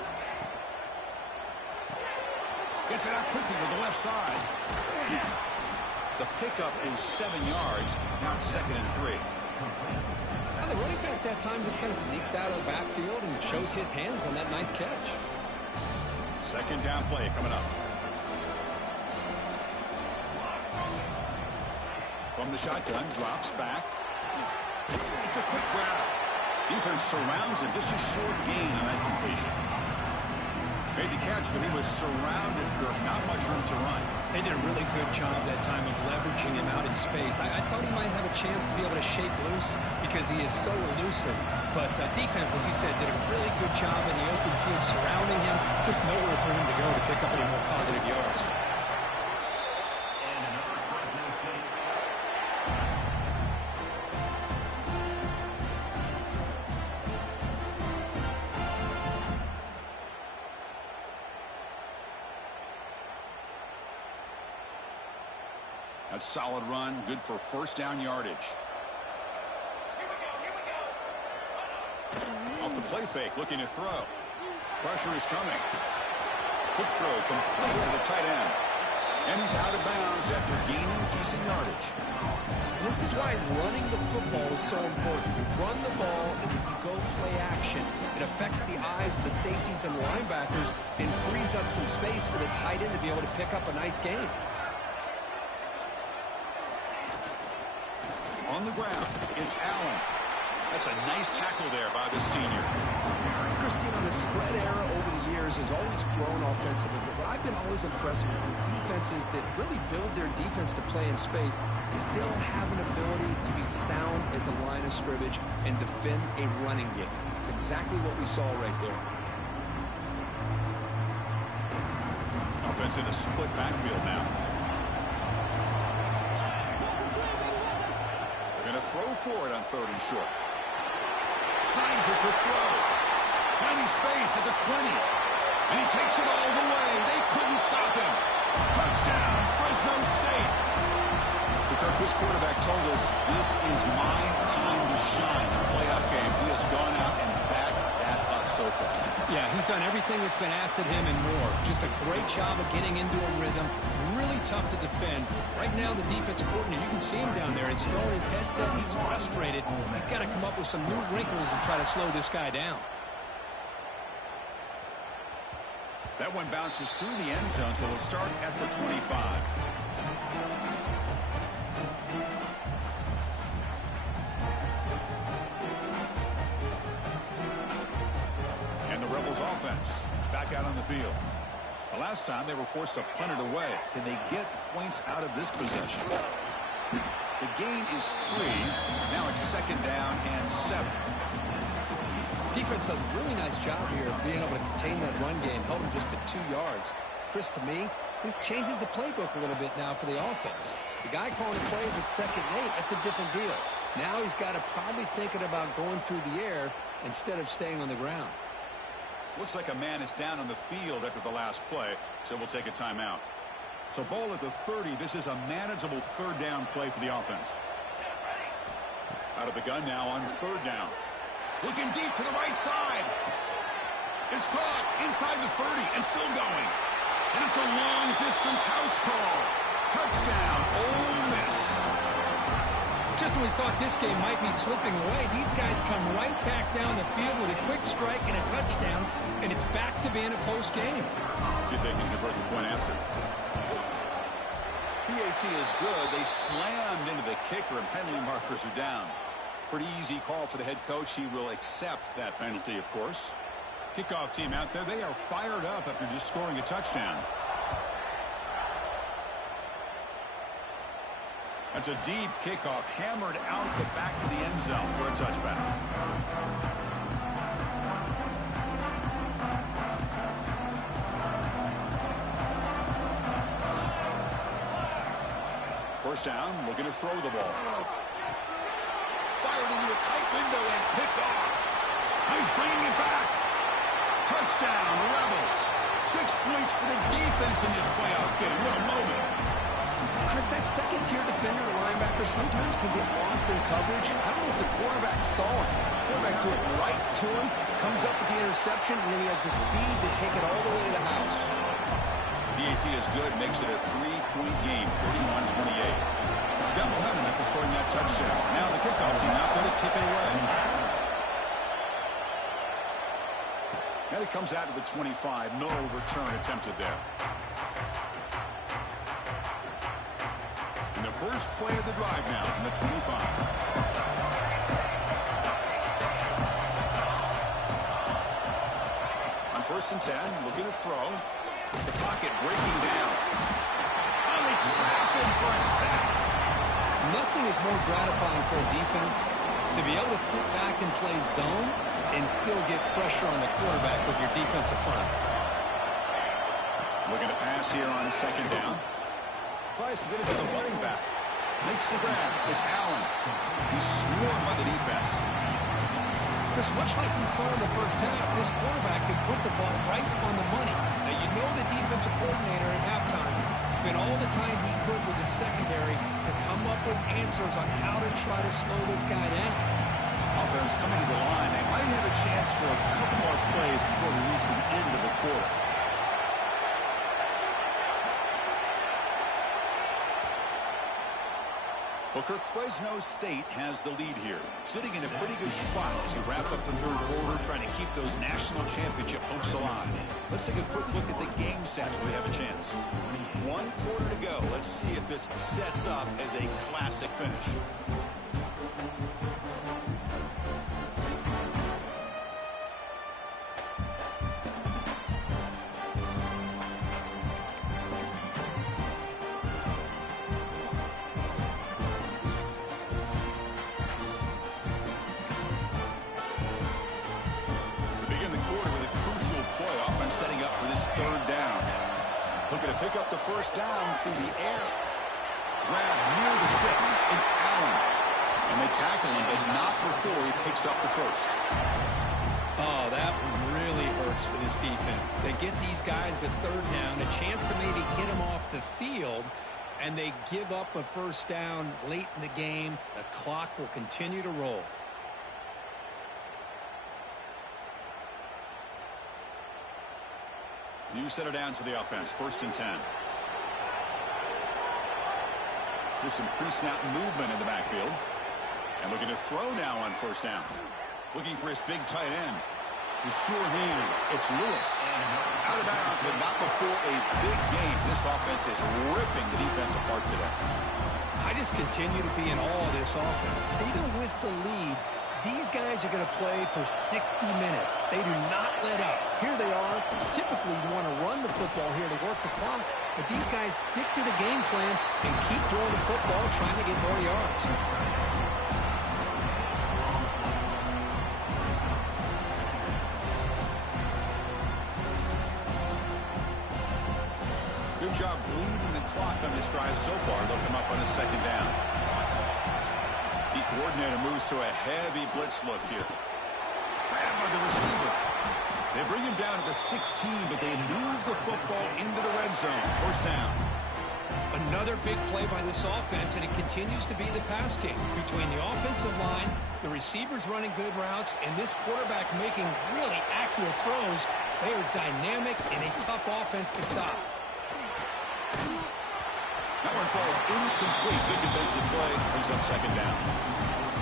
Gets it out quickly to the left side. The pickup is 7 yards. Now it's 2nd and 3. The running back that time just kind of sneaks out of the backfield and shows his hands on that nice catch. 2nd down play coming up. From the shotgun, drops back. It's a quick grab. Defense surrounds him. Just a short gain on that completion. Made the catch, but he was surrounded, Kirk. Not much room to run. They did a really good job that time of leveraging him out in space. I thought he might have a chance to be able to shake loose because he is so elusive. But defense, as you said, did a really good job in the open field surrounding him. Just nowhere for him to go to pick up any more positive yards. That solid run, good for 1st down yardage. off the play fake, looking to throw. Pressure is coming. Quick throw complete to the tight end. And he's out of bounds after gaining decent yardage. This is why running the football is so important. You run the ball and then you go play action. It affects the eyes of the safeties and linebackers and frees up some space for the tight end to be able to pick up a nice gain. On the ground, it's Allen. That's a nice tackle there by the senior. Christine, on the spread era over the years has always grown offensively, but what I've been always impressed with defenses that really build their defense to play in space still have an ability to be sound at the line of scrimmage and defend a running game. It's exactly what we saw right there. Offense in a split backfield now. They're going to throw for it on 3rd and short. Signs the quick throw. Tiny space at the 20. And he takes it all the way. They couldn't stop him. Touchdown, Fresno State. Because this quarterback told us this is my time to shine in a playoff game. He has gone out and backed that up so far. Yeah, he's done everything that's been asked of him and more. Just a great job of getting into a rhythm. Really tough to defend. Right now, the defensive coordinator, you can see him down there. He's throwing his headset. He's frustrated. He's got to come up with some new wrinkles to try to slow this guy down. That one bounces through the end zone, so they'll start at the 25. And the Rebels offense back out on the field. The last time they were forced to punt it away. Can they get points out of this possession? The gain is 3. Now it's 2nd down and 7. Defense does a really nice job here of being able to contain that run game, held him just at 2 yards. Chris, to me, this changes the playbook a little bit now for the offense. The guy calling the plays at 2nd and 8, that's a different deal. Now he's got to probably thinking about going through the air instead of staying on the ground. Looks like a man is down on the field after the last play, so we'll take a timeout. So ball at the 30. This is a manageable 3rd down play for the offense. Out of the gun now on 3rd down. Looking deep to the right side. It's caught inside the 30 and still going. And it's a long-distance house call. Touchdown, Ole Miss. Just when we thought this game might be slipping away, these guys come right back down the field with a quick strike and a touchdown, and it's back to being a close game. See if they can convert the point after. PAT is good. They slammed into the kicker, and penalty markers are down. Pretty easy call for the head coach. He will accept that penalty, of course. Kickoff team out there. They are fired up after just scoring a touchdown. That's a deep kickoff, hammered out the back of the end zone for a touchback. First down, looking to throw the ball. Fired into a tight window and picked off. He's bringing it back. Touchdown, Rebels. 6 points for the defense in this playoff game. What a moment. Chris, that second-tier defender or linebacker sometimes can get lost in coverage. I don't know if the quarterback saw him. The quarterback threw it right to him, comes up with the interception, and then he has the speed to take it all the way to the house. PAT is good, makes it a 3-point game, 31-28. They've got momentum after scoring that touchdown. Now the kickoff team out there to kick it away. And it comes out to the 25. No return attempted there. And the first play of the drive now from the 25. On 1st and 10, looking to throw. The pocket breaking down. Finally trapped him for a sack. Nothing is more gratifying for a defense to be able to sit back and play zone and still get pressure on the quarterback with your defensive front. Looking to pass here on 2nd down. Tries to get it to the running back. Makes the grab. It's Allen. He's swarmed by the defense. Chris, much like we saw in the first half, this quarterback could put the ball right on the money. Now, you know the defensive coordinator at halftime spent all the time he could with his secondary to come up with answers on how to try to slow this guy down. Offense coming to the line. They might have a chance to for a couple more plays before we reach the end of the quarter. Well, Kirk, Fresno State has the lead here, sitting in a pretty good spot as we wrap up the third quarter, trying to keep those national championship hopes alive. Let's take a quick look at the game stats where we have a chance. 1 quarter to go. Let's see if this sets up as a classic finish. Third down. Looking to pick up the first down through the air. Grab near the sticks. It's Allen. And they tackle him, but not before he picks up the first. Oh, that one really hurts for this defense. They get these guys to third down, a chance to maybe get them off the field, and they give up a first down late in the game. The clock will continue to roll. New set of downs for the offense. 1st and 10. There's some pre-snap movement in the backfield. And looking to throw now on first down. Looking for his big tight end. The sure hands. It's Lewis. Out of bounds, but not before a big game. This offense is ripping the defense apart today. I just continue to be in awe of this offense. Even with the lead, these guys are going to play for 60 minutes. They do not let up. Here they are. Typically, you want to run the football here to work the clock, but these guys stick to the game plan and keep throwing the football, trying to get more yards. Good job bleeding the clock on this drive so far. They'll come up on a 2nd down. The coordinator moves to a heavy blitz look here. Grabbed by the receiver. They bring him down to the 16, but they move the football into the red zone. 1st down. Another big play by this offense, and it continues to be the pass game. Between the offensive line, the receivers running good routes, and this quarterback making really accurate throws, they are dynamic and a tough offense to stop. That one falls incomplete. Good defensive play. Brings up 2nd down.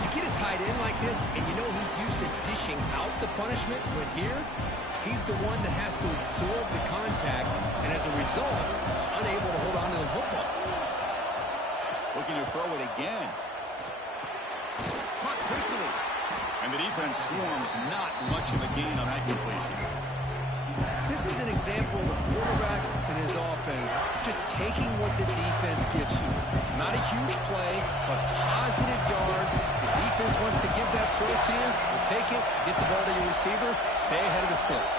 You get a tight end like this, and you know he's used to dishing out the punishment, but here, he's the one that has to absorb the contact, and as a result, he's unable to hold on to the football. Looking to throw it again. Caught quickly. And the defense swarms. Not much of a gain on that completion. This is an example of a quarterback and his offense just taking what the defense gives you. Not a huge play, but positive yards. The defense wants to give that throw to you. You take it, get the ball to your receiver, stay ahead of the sticks.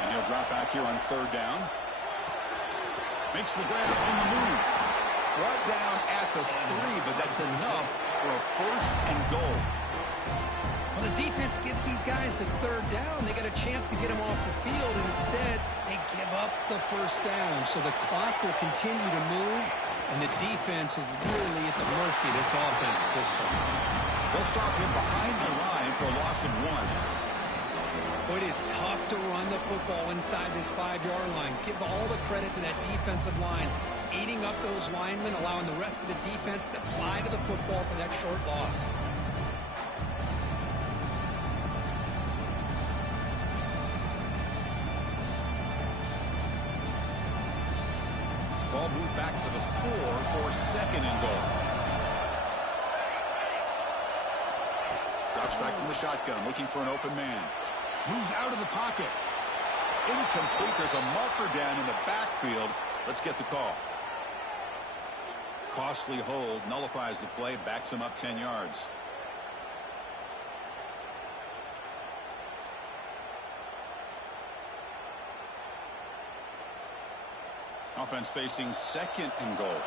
And he'll drop back here on 3rd down. Makes the grab on the move. Brought down at the 3, but that's enough for a 1st and goal. Well, the defense gets these guys to 3rd down. They got a chance to get them off the field, and instead, they give up the 1st down. So the clock will continue to move, and the defense is really at the mercy of this offense at this point. They'll stop him behind the line for a loss of 1. Well, it is tough to run the football inside this 5-yard line. Give all the credit to that defensive line, eating up those linemen, allowing the rest of the defense to fly to the football for that short loss. Ball moved back to the 4 for 2nd and goal. Drops back from the shotgun, looking for an open man. Moves out of the pocket. Incomplete. There's a marker down in the backfield. Let's get the call. Costly hold, nullifies the play, backs him up 10 yards. Offense facing 2nd and goal.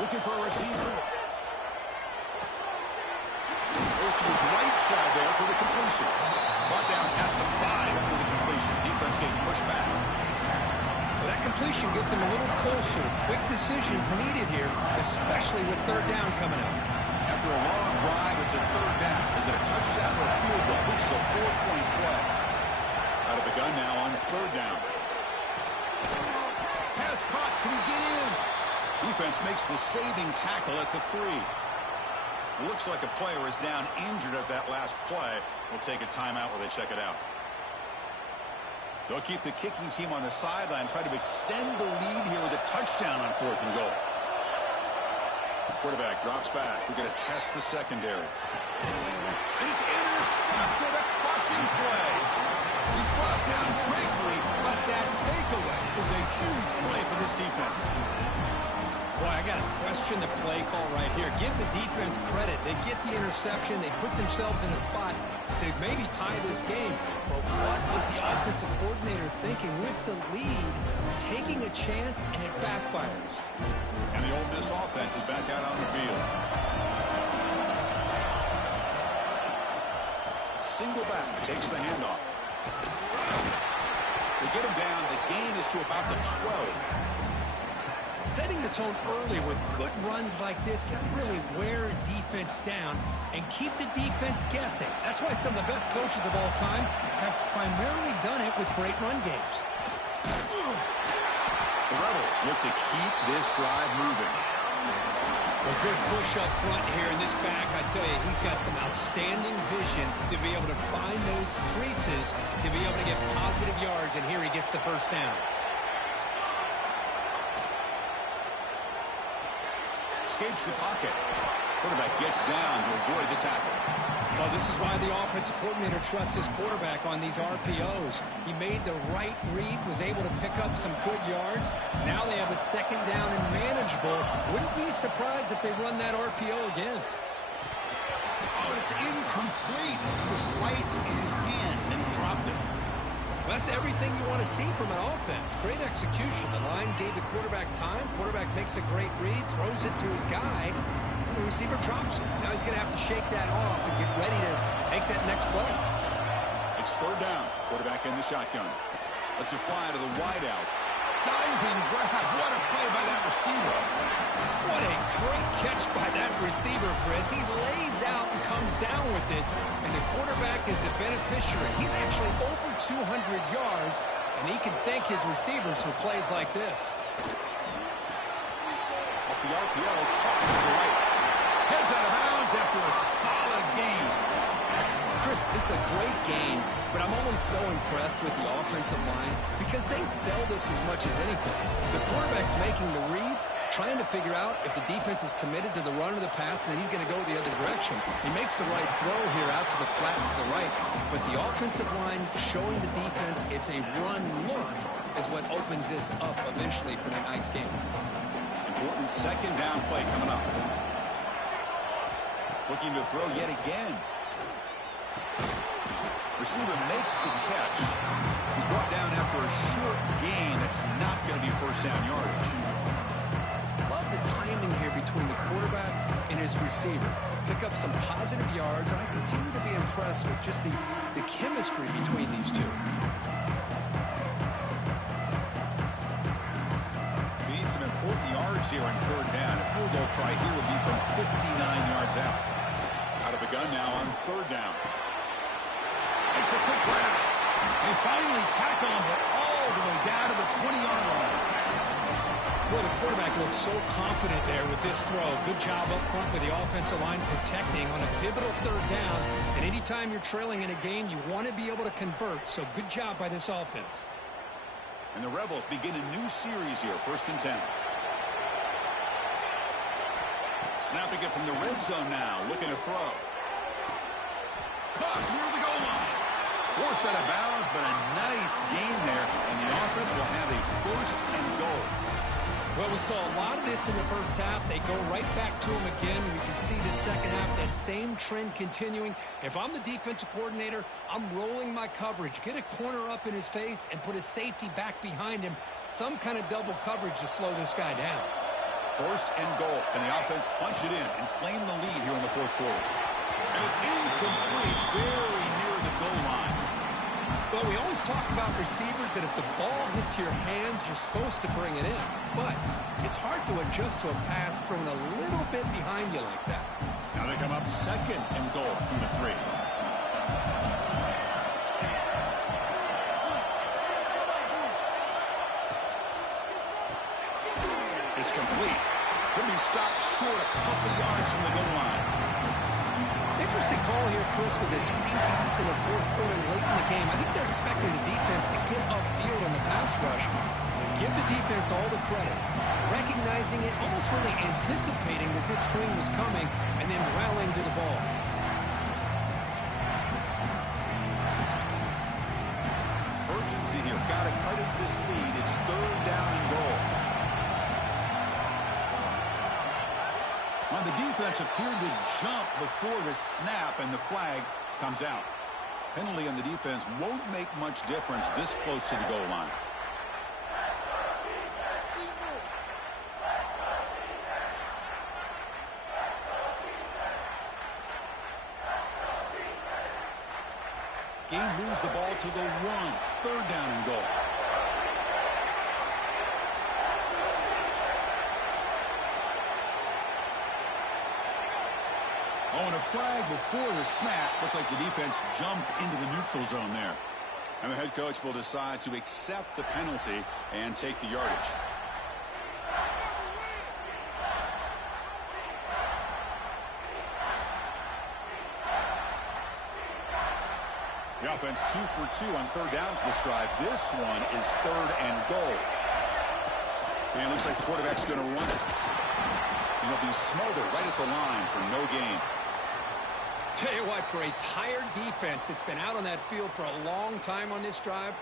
Looking for a receiver. Goes to his right side there for the completion. Brought down at the 5 after the completion. Defense getting pushed back. Well, that completion gets him a little closer. Quick decisions needed here, especially with 3rd down coming up. After a long drive, it's a at third down. Is it a touchdown or a field goal? This is a 4-point play. Out of the gun now on third down. Pass caught. Can he get in? Defense makes the saving tackle at the 3. Looks like a player is down injured at that last play. We'll take a timeout while they check it out. They'll keep the kicking team on the sideline, try to extend the lead here with a touchdown on 4th and goal. Quarterback drops back. We're going to test the secondary. And it's intercepted. A crushing play. He's brought down quickly, but that takeaway is a huge play for this defense. Boy, I got to question the play call right here. Give the defense credit. They get the interception. They put themselves in a spot to maybe tie this game. But what was the offensive coordinator thinking with the lead, taking a chance, and it backfires? And the Ole Miss offense is back out on the field. Single back takes the handoff. They get him down. The gain is to about the 12. Setting the tone early with good runs like this can really wear defense down and keep the defense guessing. That's why some of the best coaches of all time have primarily done it with great run games. The Rebels look to keep this drive moving. A good push up front here in this back. I tell you, he's got some outstanding vision to be able to find those creases, to be able to get positive yards, and here he gets the first down. Escapes the pocket. Quarterback gets down to avoid the tackle. Well, this is why the offensive coordinator trusts his quarterback on these RPOs. He made the right read, was able to pick up some good yards. Now they have a second down and manageable. Wouldn't be surprised if they run that RPO again. Oh, it's incomplete. It was right in his hands, and he dropped it. Well, that's everything you want to see from an offense. Great execution. The line gave the quarterback time. Quarterback makes a great read, throws it to his guy, and the receiver drops it. Now he's going to have to shake that off and get ready to make that next play. It's third down. Quarterback in the shotgun. Lets it fly to the wideout. Diving grab. What a play by that receiver. What a great catch by that receiver, Chris. He lays out and comes down with it, and the quarterback is the beneficiary. He's actually over 200 yards, and he can thank his receivers for plays like this. Off the RPO, caught to the right. Heads out of bounds after a solid gain. Chris, this is a great game, but I'm always so impressed with the offensive line because they sell this as much as anything. The quarterback's making the read, trying to figure out if the defense is committed to the run or the pass, and then he's going to go the other direction. He makes the right throw here out to the flat to the right, but the offensive line showing the defense it's a run look is what opens this up eventually for that nice game. Important second down play coming up. Looking to throw yet again. Receiver makes the catch. He's brought down after a short gain. That's not going to be first down yardage. Love the timing here between the quarterback and his receiver. Pick up some positive yards, and I continue to be impressed with just the chemistry between these two. We need some important yards here on third down. A field goal try here would be from 59 yards out. Out of the gun now on third down. Makes a quick grab. They finally tackle him, but all the way down to the 20-yard line. Well, the quarterback looks so confident there with this throw. Good job up front with the offensive line protecting on a pivotal third down. And anytime you're trailing in a game, you want to be able to convert. So good job by this offense. And the Rebels begin a new series here, 1st and 10. Snapping it from the red zone now, looking to throw. Caught near the goal line. Forced out of bounds, but a nice gain there, and the offense will have a 1st and goal. Well, we saw a lot of this in the first half. They go right back to him again. We can see the second half, that same trend continuing. If I'm the defensive coordinator, I'm rolling my coverage. Get a corner up in his face and put a safety back behind him. Some kind of double coverage to slow this guy down. 1st and goal, and the offense punch it in and claim the lead here in the 4th quarter. And it's incomplete, very near the goal line. Well, we always talk about receivers that if the ball hits your hands, you're supposed to bring it in. But it's hard to adjust to a pass thrown a little bit behind you like that. Now Now they come up second and goal from the 3. It's complete. Could be stopped short a couple yards from the goal line. Interesting call here, Chris, with this screen pass in the fourth quarter late in the game. I think they're expecting the defense to get upfield on the pass rush. Give the defense all the credit. Recognizing it, almost really anticipating that this screen was coming, and then rallying to the ball. Urgency here. Got to cut it this lead. It's 3rd down and goal. The defense appeared to jump before the snap, and the flag comes out. Penalty on the defense won't make much difference this close to the goal line. Gain moves the ball to the 1. 3rd down and goal. Oh, and a flag before the snap. Looked like the defense jumped into the neutral zone there. And the head coach will decide to accept the penalty and take the yardage. The offense 2 for 2 on 3rd downs this drive. This one is 3rd and goal. And it looks like the quarterback's going to run it. And he'll be smothered right at the line for no gain. Tell you what, for a tired defense that's been out on that field for a long time on this drive,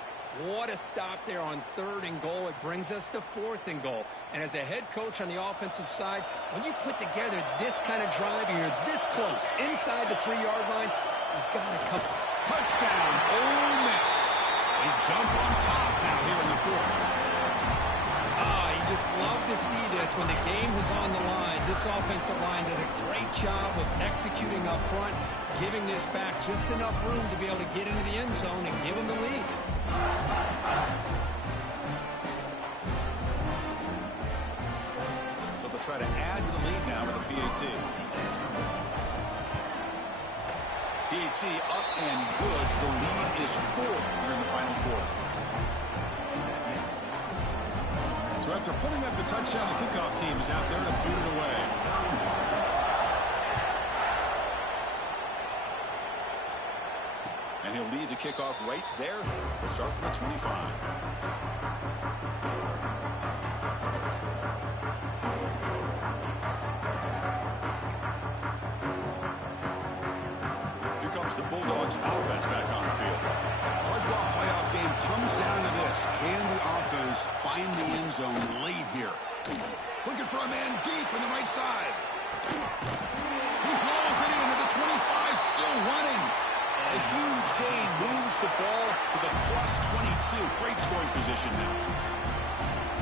what a stop there on 3rd and goal. It brings us to 4th and goal. And as a head coach on the offensive side, when you put together this kind of drive and you're this close inside the 3-yard line, you got to come. Touchdown, Ole Miss. They jump on top now here in the 4th. You just love to see this when the game is on the line. This offensive line does a great job of executing up front, giving this back just enough room to be able to get into the end zone and give them the lead. So they'll try to add to the lead now with a PAT. PAT up and good. The lead is 4 here in the final quarter. So after putting up a touchdown, the kickoff team is out there to boot it away. And he'll lead the kickoff right there. We'll start from the 25. Here comes the Bulldogs offense back on the field. Hardball playoff game comes down to this. Can the offense find the end zone late here? Looking for a man deep in the right side. He hauls it in at the 25, still running. A huge gain moves the ball to the +22. Great scoring position now.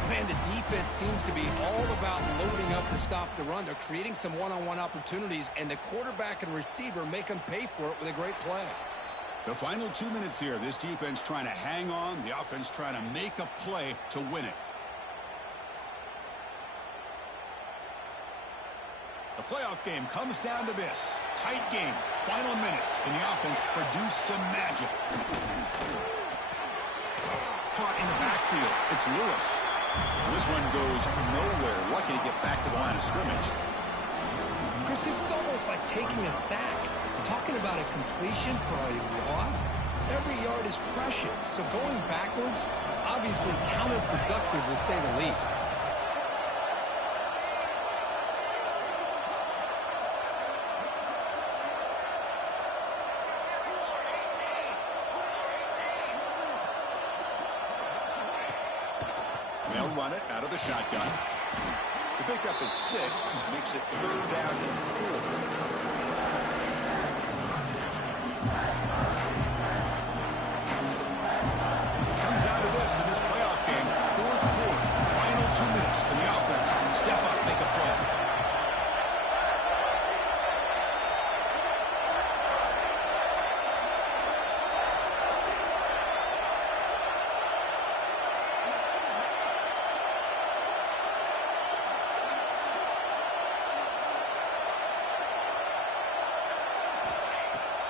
Man, the defense seems to be all about loading up to stop the run. They're creating some one-on-one opportunities, and the quarterback and receiver make them pay for it with a great play. The final 2 minutes here. This defense trying to hang on. The offense trying to make a play to win it. The playoff game comes down to this. Tight game. Final minutes. Can the offense produce some magic? Caught in the backfield. It's Lewis. This one goes nowhere. Lucky to get back to the line of scrimmage. Chris, this is almost like taking a sack. Talking about a completion for a loss, every yard is precious. So going backwards, obviously counterproductive to say the least. They'll run it out of the shotgun. The pickup is 6, makes it 3rd down and 4. Comes down to this in this playoff game. 4th quarter, final 2 minutes. Can the offense step up, make a play?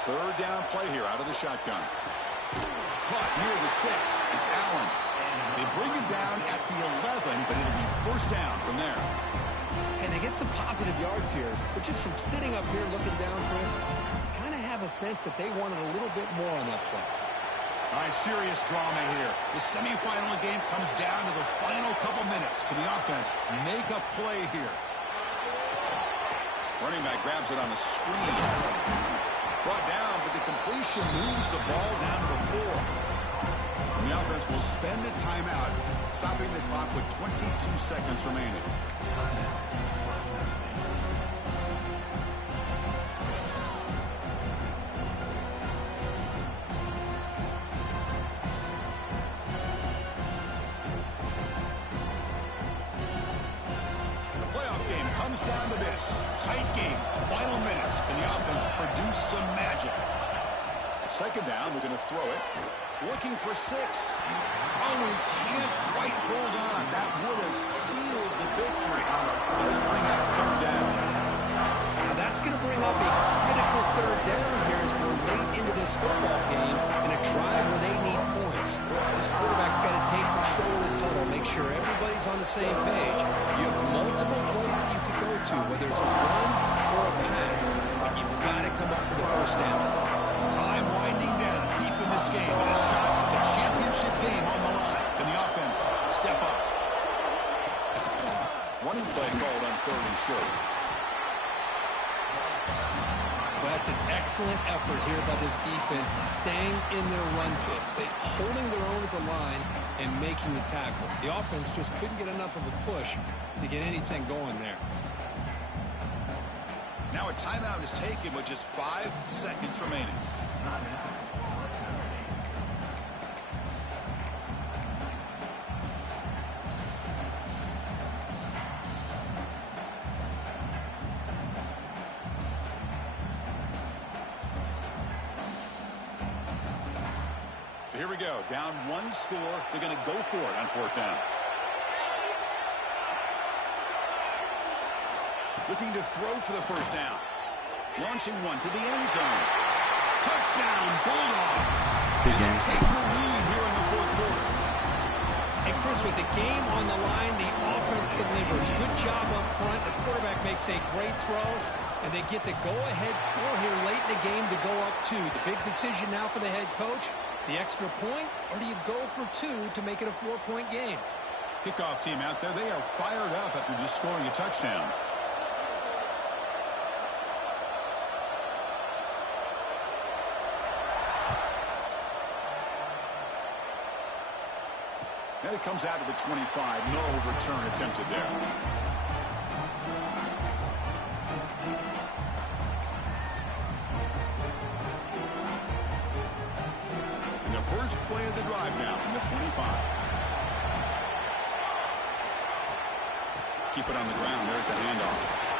third down play here out of the shotgun. Caught near the sticks. It's Allen. They bring it down at the 11, but it'll be first down from there. And they get some positive yards here. But just from sitting up here looking down, Chris, you kind of have a sense that they wanted a little bit more on that play. All right, serious drama here. The semifinal game comes down to the final couple minutes. Can the offense make a play here? Running back grabs it on a screen. Brought down, but the completion moves the ball down to the 4. And the offense will spend a timeout, stopping the clock with 22 seconds remaining. Comes down to this. Tight game. Final minutes. Can the offense produce some magic? Second down. We're going to throw it. Looking for 6. Oh, he can't quite hold on. That would have sealed the victory. Does bring up third down. Now that's going to bring up a critical third down here as we're late into this football game in a drive where they need points. This quarterback's got to take control of this huddle, make sure everybody's on the same page. You have multiple plays that you could go to, whether it's a run or a pass, but you've got to come up with a first down. Time winding down deep in this game, and a shot at the championship game on the line. Can the offense step up? Running play called on 3rd and short. That's an excellent effort here by this defense, staying in their run fits. They're holding their own at the line and making the tackle. The offense just couldn't get enough of a push to get anything going there. Now a timeout is taken with just 5 seconds remaining. So here we go. Down 1 score. They're going to go for it on 4th down. Looking to throw for the first down. Launching one to the end zone. Touchdown, Bulldogs. And they take the lead here in the 4th quarter. And Chris, with the game on the line, the offense delivers. Good job up front. The quarterback makes a great throw, and they get the go-ahead score here late in the game to go up 2. The big decision now for the head coach, the extra point, or do you go for 2 to make it a 4-point game? Kickoff team out there, they are fired up after just scoring a touchdown. And it comes out to the 25. No return attempted there. And the first play of the drive now from the 25. Keep it on the ground. There's the handoff.